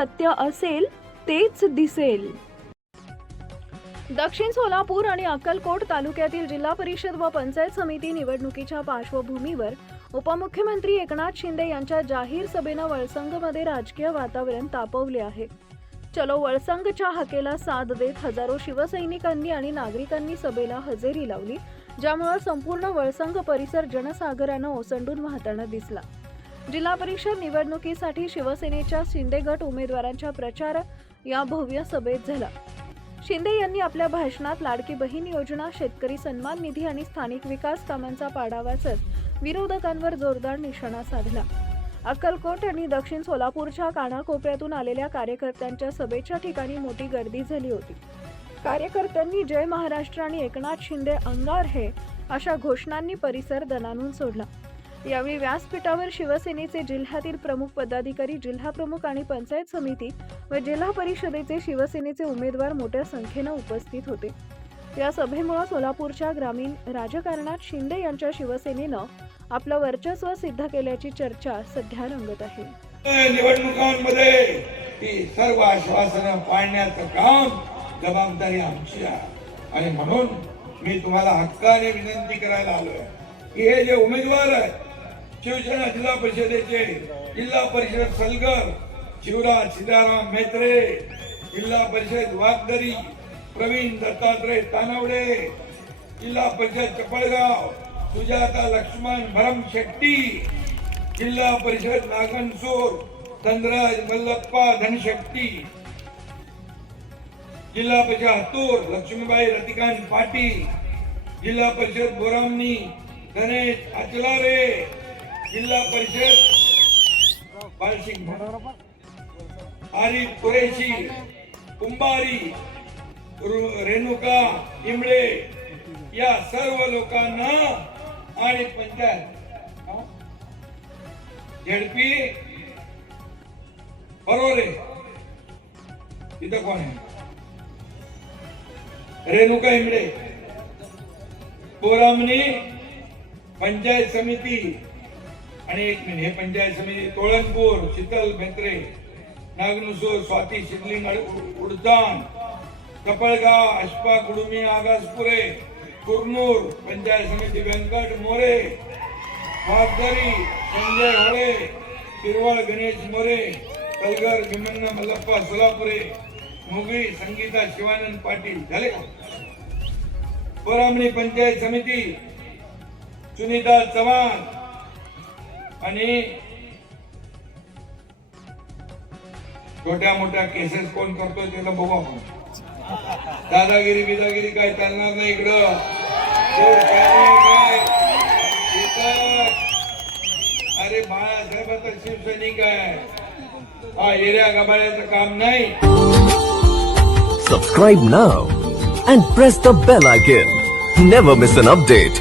सत्य असेल तेच दिसेल. दक्षिण सोलापूर आणि अक्कलकोट तालुक्यातील जिल्हा परिषद व पंचायत समिती निवडणुकीच्या पार्श्वभूमीवर उपमुख्यमंत्री एकनाथ शिंदे यांच्या जाहीर सभेनं वळसंगमध्ये राजकीय वातावरण तापवले आहे. चलो वळसंगच्या हाकेला साथ देत हजारो शिवसैनिकांनी आणि नागरिकांनी सभेला हजेरी लावली, ज्यामुळे संपूर्ण वळसंग परिसर जनसागरानं ओसंडून वाहताना दिसला. जिल्हा परिषद निवडणुकीसाठी शिवसेनेच्या शिंदे गट उमेदवारांचा प्रचार या भव्य सभेत झाला. शिंदे यांनी आपल्या भाषणात लाडकी बहीण योजना, शेतकरी सन्मान निधी आणि स्थानिक विकास कामांचा पाढा वाचत विरोधकांवर जोरदार निशाणा साधला. अक्कलकोट आणि दक्षिण सोलापूरच्या कानाकोपऱ्यातून आलेल्या कार्यकर्त्यांच्या सभेच्या ठिकाणी मोठी गर्दी झाली होती. कार्यकर्त्यांनी जय महाराष्ट्र आणि एकनाथ शिंदे अंगार है अशा घोषणांनी परिसर दणाणून सोडला. यावेळी व्यासपीठावर शिवसेनेचे जिल्ह्यातील प्रमुख पदाधिकारी, जिल्हाप्रमुख आणि पंचायत समिती व जिल्हा परिषदेचे शिवसेनेचे उमेदवार मोठ्या संख्येने उपस्थित होते. या सभेमुळे सोलापूरच्या ग्रामीण राजकारणात शिंदे यांच्या शिवसेनेनं आपलं वर्चस्व सिद्ध केल्याची चर्चा सध्या रंगत आहे. निवडणुकांमध्ये ही सर्व आश्वासनं पाळण्याचं काम जबाबदारी आमची आहे आणि म्हणून मी तुम्हाला हक्काने विनंती करायला आलोय की हे जे उमेदवार आहेत, शिवसेना जिल्हा परिषदेचे जिल्हा परिषद सलगर शिवराज सीताराम मेत्रे, जिल्हा परिषद वागदरी प्रवीण दत्तात्रय तानवडे, जिल्हा परिषद चपळगाव सुजाता लक्ष्मण भरम शेट्टी, जिल्हा परिषद नागनसूर धनराज मल्लप्पा धनशेट्टी, जिल्हा परिषद हतूर लक्ष्मीबाई रतिकांत पाटील, जिल्हा परिषद बोरामनी गणेश अचलारे, जिल्हा परिषद बालसिंग आरिफ कुरेशी, कुंभारी रेणुका इमळे या सर्व लोकांना आणि पंचायत झेडपी बरोरे इथं कोण आहे, रेणुका इमळे, बोरामणी पंचायत समिती आणि एक मिनिट हे पंचायत समिती तोळणपूर शीतल मेत्रे, नागनुसूर स्वाती शिंदलिंग उडतान, कपळगाव अशफा कुडुमी आगासपुरे, कुरनूर पंचायत समिती व्यंकट मोरे, वागदरी संजय होळे, किरवळ गणेश मोरे, कलगर भीमण्णा मल्लप्पा सोलापुरे, मुगळी संगीता शिवानंद पाटील. झाले का? बोरामणी पंचायत समिती सुनीता चव्हाण आणि छोट्या मोठ्या केसेस कोण करतोय त्याला बघू आपण. दादागिरी बिदागिरी काय चालणार नाही इकडं. अरे बाळासाहेब आता शिवसैनिक आहे, हा एरिया गबाळ्याचं काम नाही. Subscribe now and press the bell icon. Never miss an update.